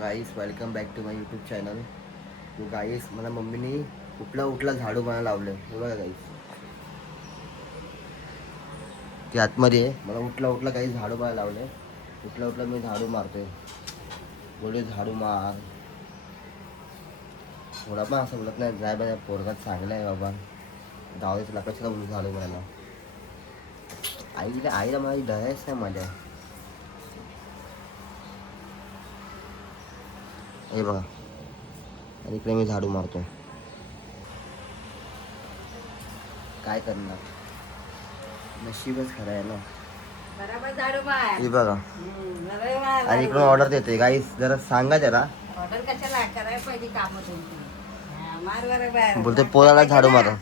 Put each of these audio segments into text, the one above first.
Guys welcome back to my YouTube channel. तो guys मला मम्मीने उठला झाडू मला लावलं हे बघा गाईस. ती आतमध्ये आहे. मला उठला काही झाडू मला लावले. उठला मी झाडू मारतोय. बोले झाडू मार. थोडा पण असं बोलत नाही. जाय बाय पोरगा चांगला आहे बाबा. 10 लाखाचं बोलू झाडू मारायला. आईला मला दयाच नाही माझ्या. हे बघा आणि इकडे मी झाडू मारतो. काय करणार, नशीबच खरं आहे ना. हे बघा आणि इकडून ऑर्डर देते गाईस. जरा सांगा जरा ऑर्डर कशाला करायला पाहिजे काम मार बरोबर बोलते पोराला झाडू मारा.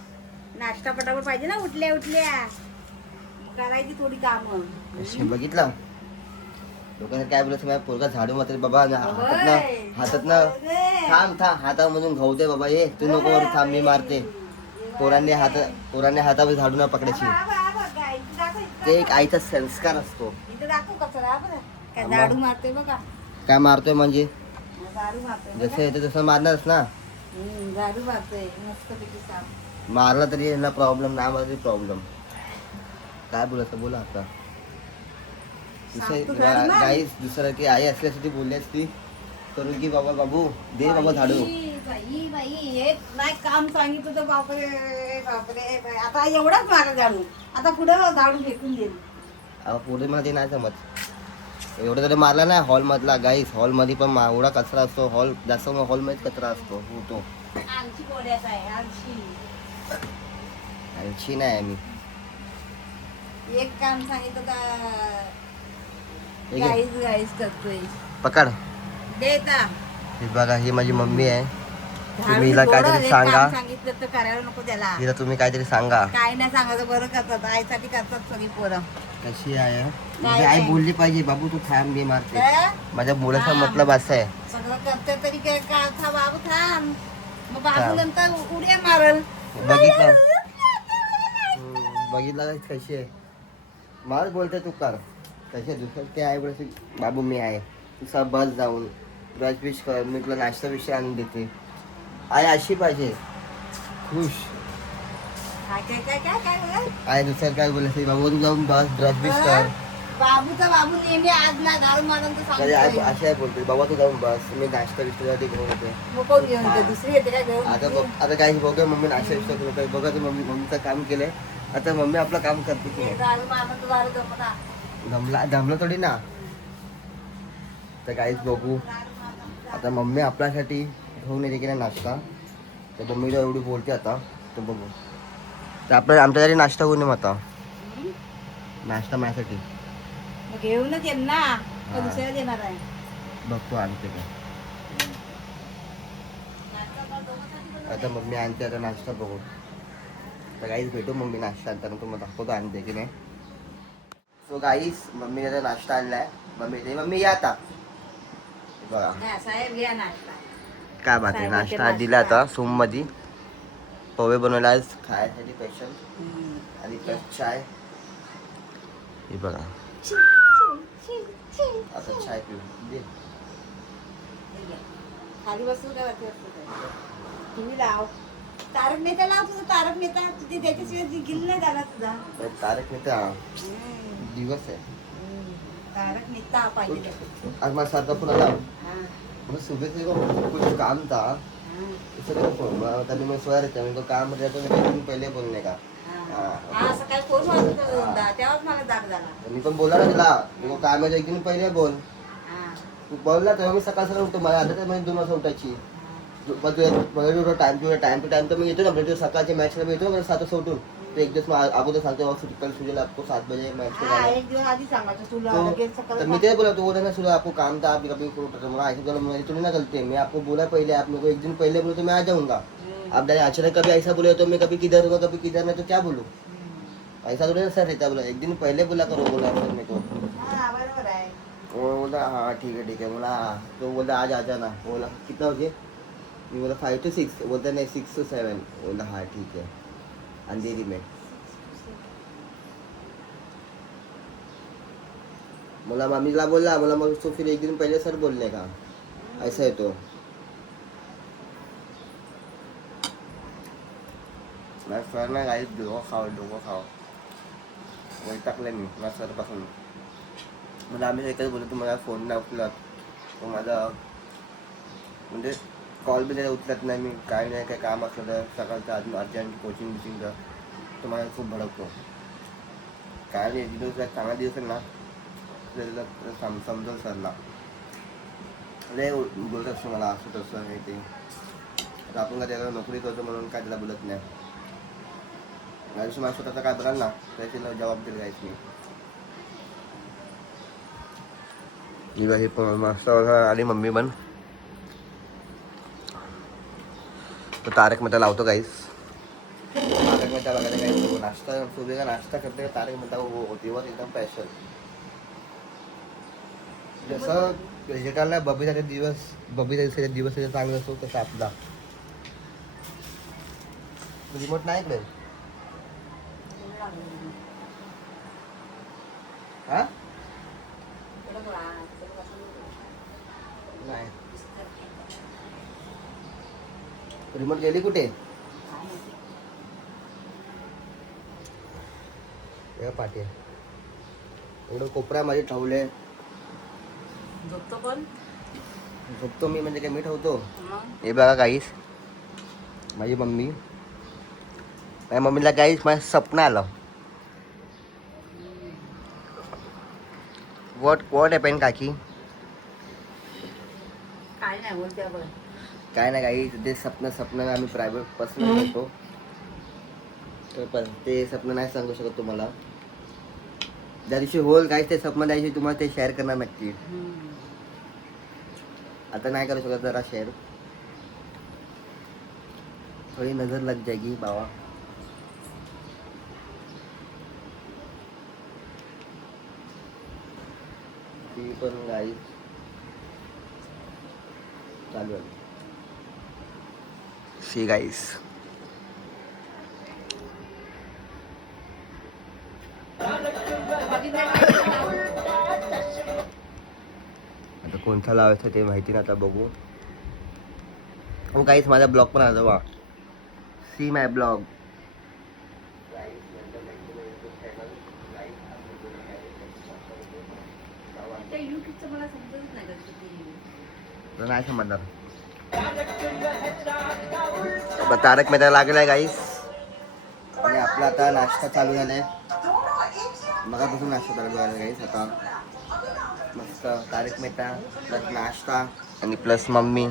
नाश्ता पटापट पाहिजे ना. उठल्या करायची थोडी कामं. बघितलं लोकांना काय बोलायचं. माझ्या पोरगा झाडू मारते बाबा. हातात ना थांब हातामधून घावते बाबा. ये तू नको वर थांब, मी मारते. पोरांनी हातामध्ये झाडू ना पकडायची. ते एक आईचा संस्कार असतो. झाडू मारते बघा. काय मारतोय म्हणजे झाडू मारते जसं येतं तसं मारणारच ना. झाडू मारते मस्त पैकी साफ. मारला तरी यांना प्रॉब्लेम, नाही मारला तरी प्रॉब्लेम. काय बोलायचं बोला आता. गाईस दुसरं की आई असल्यासाठी बोलली असती करून की बाबा बाबू दे बाबा झाडू. बाई एक नाही काम सांगितलं तर बापरे आता एवढाच मारा झाडू. आता पुढे झाडू फेकून देईल. पुढे मला ते नाही जमत. एवढं तरी मारला नाही हॉल मधला. गाईस हॉल मध्ये पण एवढा कचरा असतो. हॉल जास्त हॉल मध्ये कचरा असतो. होतो आमची गोड्यात आहे आणखी नाही आम्ही. एक काम सांगितलं का हे घे. गाईज करतोय. पकड. देता हे बघा ही माझी मम्मी आहे. झाडू तुम्ही हिला थोडं काहीतरी एक सांगा. काम सांगितलं तर करायला नको त्याला. हिला तुम्ही काहीतरी सांगा. काय नाही सांगायचं. बरं करतात आईसाठी करतात सगळी पोरं. कशी आहे काय आई नाही. बोलली पाहिजे बाबू तू थांब मी मारते. काय? माझ्या बोलायचा थांब. मतलब असा आहे. सगळं करते तरी काय का था बाबू थांब. मग बाबू थांब. नंतर उड्या मारल. बघितलं बघितलं काय कशी आहे. मला बोलते तू कर. कशी दुसरं ते आहे बोलायचं बाबू मी आहे. तू सब बस जाऊन ब्रश बिश कर. मी तुला नाश्ता विषय आणून देते. आई अशी पाहिजे खुश. काय काय काय काय काय काय? आई दुसरं काय बोलायचं बाबू तू जाऊन बस ब्रश बिश कर. बाबूचा बाबू नेहमी आज ना झाडू मारून तर कधी आई सांगतो. अशी आहे बोलते बाबा तू जाऊन बस मी नाश्ता विषयासाठी घेऊन येते. मग कोण घेऊन येते? दुसरी येते काय घेऊन? आता काय बघा मम्मी नाश्ता विषय करत आहे. बघा तू मम्मीचं काम केलंय. आता मम्मी आपलं काम करते की नाही. झाडू मारणं तर झाडू जमना. जमलं थोडी ना. तर काहीच बघू आता मम्मी आपल्यासाठी घेऊन येते की नाही नाश्ता. तर मम्मीला एवढी बोलते आता तर बघू. तर आपल्या आमच्यासाठी नाश्ता कोणी मग आता नाश्ता माझ्यासाठी मग घेऊनच येईल ना. का हा. दुसऱ्या देणार आहे? बघतो आणते काय. आता मम्मी आणते आता नाश्ता बघू. तर काहीच भेटू मम्मी नाश्ता आणताना तुम्हाला दाखवतो आणते की नाही. सो गाईस मम्मीने आता नाश्ता आणलाय. मम्मी या आता बघा नाही, साहेब घ्या नाश्ता. काय बात आहे. साहेबांचे नाश्ता दिला आता सोम मध्ये. पोहे बनवला आज खायसाठी स्पेशल आणि प्लस चाय. हे बघा आता चाय पिऊ दे. हे घ्या. खाली बसू काय वरती बसू काय? तुम्ही लाव. तारक मेहता लाव तुझं. तारक मेहता तुझी त्याच्याशिवाय जी गिल नाही झाला तुझा. तारक मेहता दिवस आहे. तारक मेहता पाहिजे. आज मला सारखा फोन आला. हा, मैं सुबह से कुछ काम था हा, इसलिए तभी मैं सोया रहता हूँ. तो काम रहता तो मैं पहले बोलने का. हा. हा, सकाळी फोन वाजत होता. तेव्हाच मला जाग झाला. तर मी पण बोला ना तुला तुला काम आहे एक दिन पहिले बोल. हा, तू बोलला तेव्हा मी सकाळ उठतो. मला आता तर म्हणजे 2 वाजता उठायची. हा. टाइम टू टाइम तर मी येतो ना. तो सकाळच्या मॅचला मी येतो ना 7 वाजता उठून. तो एक दिवस अगोदर सांगतो कल सुजल आपको 7 बजे मैच को हा, जाना. एक दिवस आधी सांगायचं तुला. तो लगेच तर सकाळी मी ते बोला तो बोला ना सुबह आपको काम था आप कभी उठा मला ऐसा बोला मेरी थोड़ी ना गलती है. मैं आपको बोला पहले आप मेरे को एक दिन पहले बोलो तो मैं आ जाऊंगा. आप अचानक कभी ऐसा बोले तो मैं कभी किधर होगा कभी किधर नहीं तो क्या बोलूँ. ऐसा थोड़ी ना सर रहता बोला एक दिन पहले बोला करो बोला मेरे को. हा, बरोबर आहे. वो बोला हाँ ठीक है बोला हाँ. तो बोला आज आ जाना. बोला कितना बजे. मैं बोला 5 to 6. बोलता नहीं 6 to 7. बोला हाँ ठीक है अंधेरी में. मला मम्मीला बोलला मला मग तो फिर एक दिन पहले सर बोलने का. ऐसा येतो. सर ना काही डोकं खाव टाकलं मी माझ्या सरपासून. मला आम्ही एकच बोलतो, तुम्हाला फोन नाही उचलत तो माझा म्हणजे कॉल बी त्याला उचलत नाही मी, काय नाही काय काम असलं तर सकाळचं अजून अर्जंट कोचिंग बिचिंगचं तुम्हाला खूप भडकतो. काय नाही, एक दिवस चांगला दिवस आहे ना त्याला समजल सरला. लय बोलत असतो मला असं तसं हे ते. आता आपण काय त्याला नोकरी करतो म्हणून काय त्याला बोलत नाही. माझ्या माझ्या स्वतःचा काय बोलाल ना त्याला जबाब दिला जायचं मी. ही पण मस्त आली मम्मी पण. तर तारक मेहता लावतो गाईस. तारक मेहता बघायला काही नाश्ता सुबह का नाश्ता करते तारक मेहता वो दिवस एकदम स्पेशल. जसं भेटायला बबीताचे दिवस चांगला असतो तसा आपला. रिमोट नाही इकडे. हा नाही रिमोट गेली कुठे पाठी एवढं कोपऱ्यामध्ये ठेवले. झोपतो मी म्हणजे काय मी ठेवतो. हे बघा काहीच माझी मम्मी. माझ्या मम्मीला काहीच माझं स्वप्न आलं. वॉट हॅपन काकी. काय नाही बोलते आपण. काय नाही काही ते स्वप्न आम्ही प्रायव्हेट पर्सनल घेतो. तर पण ते स्वप्न नाही सांगू शकत तुम्हाला. ज्या दिवशी होल काय ते स्वप्न त्या दिवशी तुम्हाला ते शेअर करणार नक्की. आता नाही करू शकत जरा शेअर. थोडी नजर लग जाएगी बाबा. ती पण गाई चालू आहे. सी गाईस आता कोणता लावायचं ते माहिती नाही. आता बघू. हो काहीच माझा ब्लॉग पण आला वा. See my blog. नाही समजणार. तारक मेहता लागलाय गाईस. आणि आपला आता नाश्ता चालू झालाय. मगापासून नाश्ता चालू झाला गाईस. आता मस्त तारक मेहता प्लस नाश्ता आणि प्लस मम्मी.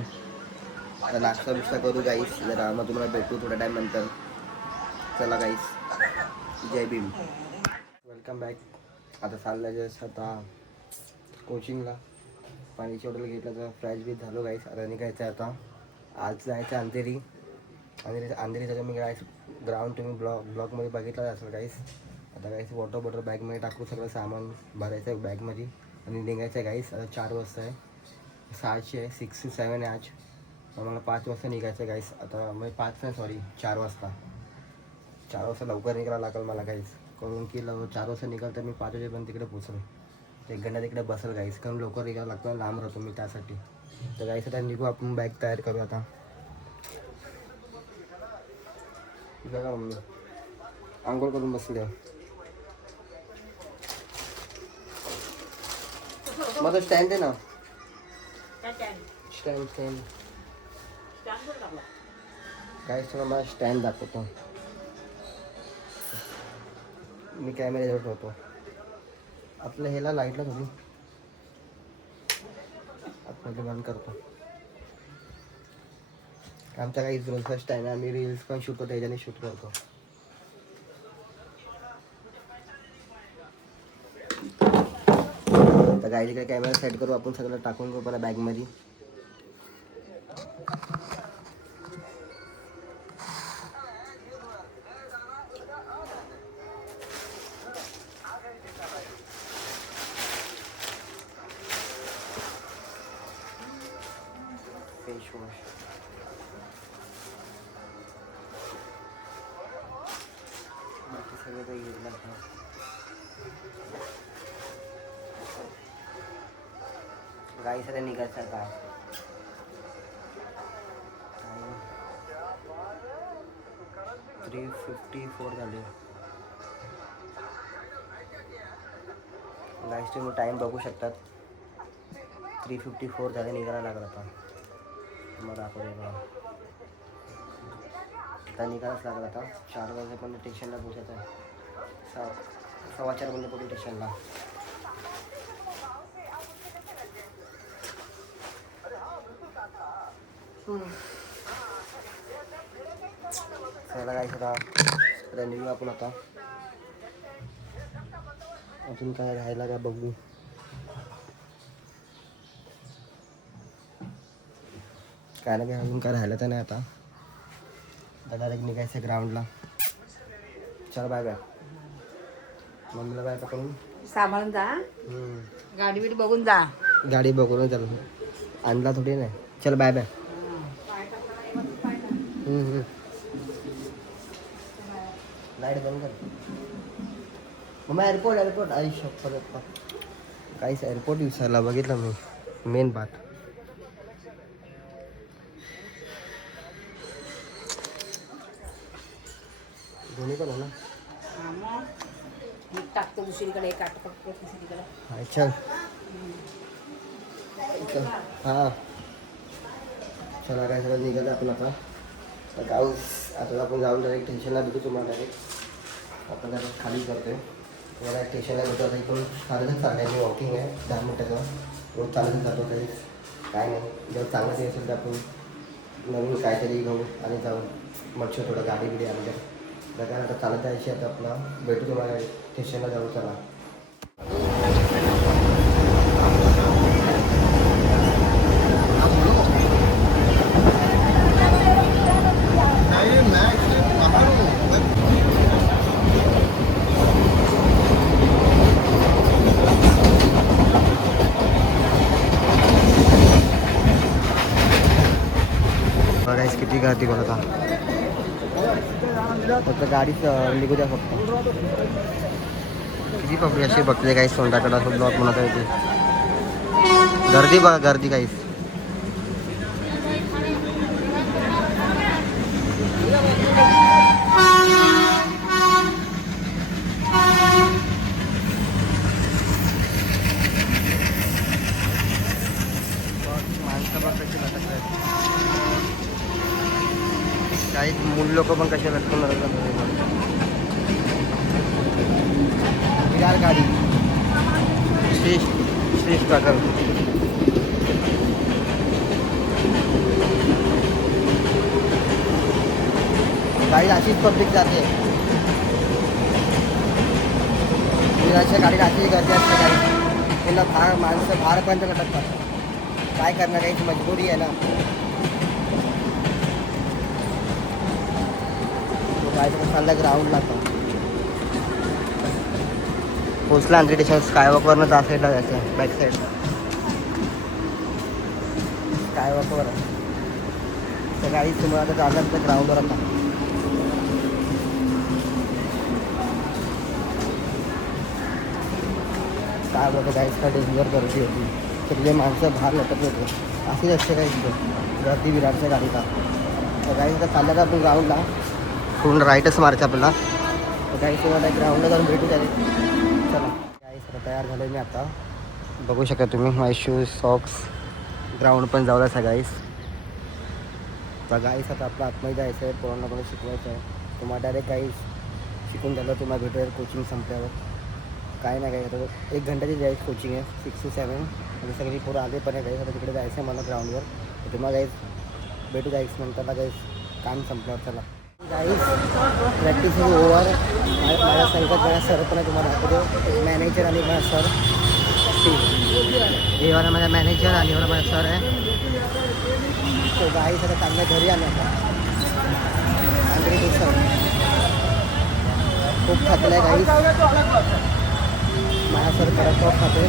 तर नाश्ता बिश्ता करू गाईस जरा. मग तुम्हाला भेटू थोड्या टाईम नंतर. चला गाईस जय भीम. Welcome back. आता चाललं जस्ट आता कोचिंगला. पाणीची हॉटेल घेतलं तर फ्राईज बी झालो गाईस. आता निघायचं आता. आज जायचं अंधेरी. अंधेरीचं मी गाईस ग्राउंड तुम्ही ब्लॉगमध्ये बघितलं असेल गाईस. आता गाईस वॉटर बॉटल बॅगमध्ये टाकू सगळं सामान भरायचं आहे बॅगमध्ये आणि निघायचं आहे गाईस. आता 4 वाजता आहे. 6ची आहे 6 to 7 आहे आज. मला 5 वाजता निघायचं आहे गाईस. आता म्हणजे 5 नाही सॉरी 4 वाजता. 4 वाजता लवकर निघायला लागेल मला गाईस. करून की 4 वाजता निघाल तर मी 5 वाजेपर्यंत तिकडे पोचलो. 1 घंटा तिकडे बसेल गाईस. कारण लवकर निघायला लागतं. लांब राहतो मी त्यासाठी. तर गाईस आता निघू आपण. बॅग तयार करू आता. बघा मम्मी आंघोळ करून बसले. माझं स्टँड आहे ना. स्टँड काय थोडं मला स्टँड दाखवतो. मी कॅमेऱ्याजवळ ठेवतो. आपलं ह्याला लाईटला थोडी आपल्याला बंद करतो. आमचा काही रोजचा स्टँड आहे. आम्ही रील्स पण शूट करतो त्याच्याने शूट करतो. तर गाडीकडे कॅमेरा सेट करू आपण. सगळं टाकून घेऊ पहिला बॅगमध्ये. बाकी सगळं काही घेतलं का गाईसाठी निघायचं आता. 3:54 झाले. गाईस तुम्ही टाईम बघू शकतात. 3:54 झाले, निघायला लागला आता. मग दाखवते बघा, आता निघायलाच लागला. आता 4 वाजेपर्यंत स्टेशनला पोहोचायचं आहे. 4:15 पोलीस स्टेशनला. चला गाईस आता निघू आपण. आता अजून काय राहायला का बघू. काय ना काय अजून काय राहिलं तर नाही. आता डायरेक्ट निघायचं ग्राउंडला. चल बाय बाय. मम्मीला बाय करून सांभाळून जा. गाडी बिडी बघून जा. गाडी बघून चालू आणला थोडी नाही. चल बाय बाय. लाईट बंद कर मम्मा. एअरपोर्ट आयुष्य परत काहीच एअरपोर्ट विसरला. बघितलं मी मेन बात. दोन्ही पण हो ना. टाकतो दुसरीकडे टाकतो तिसरीकडे. अच्छा हां चला काय सगळं निघालं आपण. आता गाऊस आता आपण जाऊन डायरेक्ट स्टेशनला भेटू. तुम्हाला डायरेक्ट आपण डायरेक्ट खाली करतोय. तुम्हाला स्टेशनला भेटू. आता इथून चालतच चाललं आहे. मी वॉकिंग आहे 10 मिनटाचं. रोज चालतच जातो. तरी काय नाही. जर चांगलं ते असेल तर आपण नवीन काहीतरी घेऊ आणि जाऊ. मच्छर थोडं गाडी बिडी आणलं जर आता चालत जायची. आता आपला भेटू तुम्हाला स्टेशनला जाऊ. चला बघायच किती गर्दी करत फक्त गाडीच निघू द्या. फक्त किती पब्लिक अशी बघते काही सोंडाकडा ब्लॉक म्हणत आहे ते. गर्दी बघा गर्दी काहीच. काही मूल लोक पण कसे लटकून विरार गाडी श्री स्ट्रगल. गाडी अशीच पब्लिक जाते. विरारच्या गाडीला अशीच गर्दी असते. गाडी त्यांना माणसं भारपर्यंत लटकतात. काय करणार, काही मजबुरी आहे ना. जायचं चाललं ग्राउंडला. आता पोचला अंतरी स्टेशन. स्कायवॉकवरनं त्या साईडला जायचं. बॅक साईड स्कायवॉकवर तर गाडी तुम्हाला आता जाणार तर ग्राउंडवर. आता काय बघा गाईच का डेंजर गर्दी होती. सगळे माणसं बाहेर लटकले होते. असेच असते काही गर्दी विरारच्या गाडीला. तर गाडी तर चाललं तर आपण ग्राउंडला पूर्ण राईटच मारायचं आपल्याला. तर काही तुम्हाला ग्राउंडला जाऊन भेटू द्या. चला काही सगळं तयार झालं मी आता. बघू शकता तुम्ही माय शूज सॉक्स. ग्राउंड पण जाऊला सगळीच. तर गाईस आता आपलं आतमध्ये जायचं आहे. पोरांना पण शिकवायचं आहे. तुम्हाला डायरेक्ट गाईस शिकून झालं. तुम्हाला भेटूया कोचिंग संपल्यावर. काय नाही काय आता 1 घंट्याची जायचं कोचिंग आहे 6 to 7. आणि सगळी पोरं आले पण आहे. गाईस आता तिकडे जायचं आहे मला ग्राउंडवर. तर तुम्हाला गाईस भेटू जायचं नंतरला. गाईस काम संपल्यावर. चला गाईस प्रॅक्टिस ओव्हर. माझ्या संगत माझ्या सर पण आहे. तुम्हाला दाखवतो. मॅनेजर आणि माझा सर. हे वाला माझा मॅनेजर आणि वाला माझा सर आहे. तो गाईस आता चांगल्या घरी आलो आता. आंध्री दिवसावर खूप थकलं आहे गाईस. माझा सर करत खातोय.